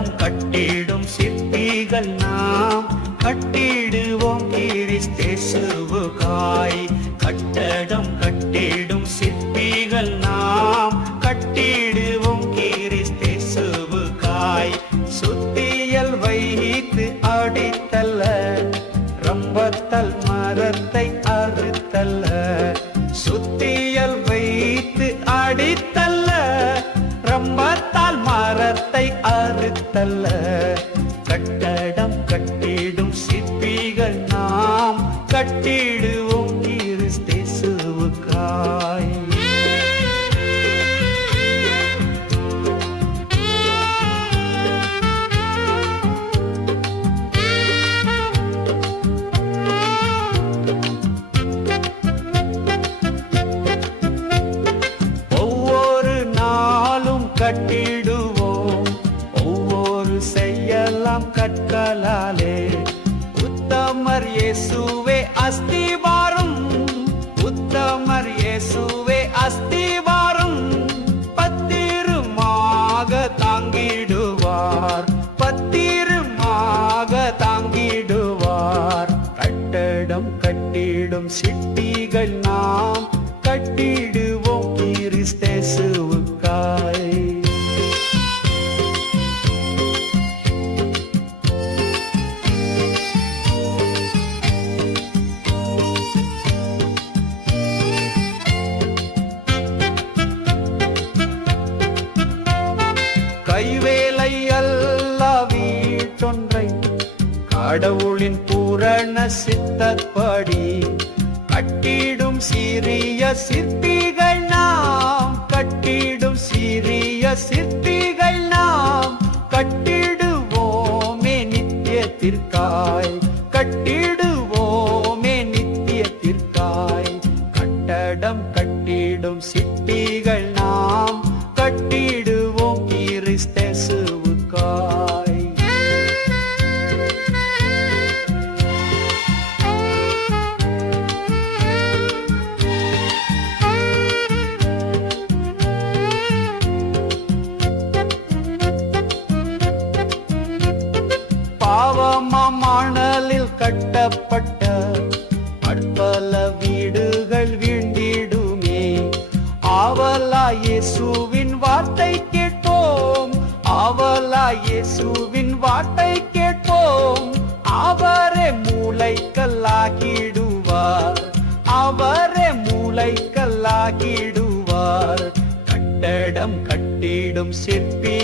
கட்டடம் கட்டிடும் சிற்பிகள் நாம் கட்டிடுவோம் கிறிஸ்தேசுவுக்காய். கட்டடம் கட்டிடும் சிற்பிகள் நாம் கட்டிடுவோம் கிறிஸ்தேசுவுக்காய். சுத்தியல் வைத்து அடித்தல்ல, ரம்பத்தால் மரத்தை அறுத்தல்ல. சுத்தியல் வைத்து அடித்தல்ல, ரம்பத்தால் மரத்தை அறுத்தல்ல. கட்டடம் கட்டிடும் சிற்பிகள் நாம் கட்டிடுவோம் கிறிஸ்தேசுவுக்காய். ஒவ்வொரு நாளும் கட்டிடுவோம், ஒவ்வொரு செய்யலாம் கற்களாலே. உத்தமர் இயேசுவே அஸ்திவாரம், உத்தமர் இயேசுவே அஸ்திவாரம். பத்திரமாக தாங்கிடுவார், பத்திரமாக தாங்கிடுவார். கட்டடம் கட்டிடும் சிற்பிகள் நாம் கட்டிடுவோம் கிறிஸ்தேசுவுக்காய். கைவேலை அல்ல வீட்டொன்றை கடவுளின் பூரண சித்தப்படி கட்டிடும் சிறிய சிற்பிகள் நாம், கட்டிடும் சிறிய சிற்பிகள் நாம். கட்டிடுவோமே நித்தியத்திற்காய், கட்டிடுவோமே நித்தியத்திற்காய். கட்டடம் கட்டிடும் சிற்பிகள் நாம் கட்டிடுவோம் கிறிஸ்தேசுவுக்காய். பாவமானலில் கட்டப்பட்ட பற்பல வீடுகள் வீண்டிடுமே. ஆவலா இயேசுவின் வார்த்தை கேட்போம், ஆவலா இயேசுவின் வார்த்தை கேட்போம். அவரே மூளைக்கல்லாகிடுவார், அவரே மூளைக்கல்லாகிடுவார். கட்டடம் கட்டிடும் சிற்பி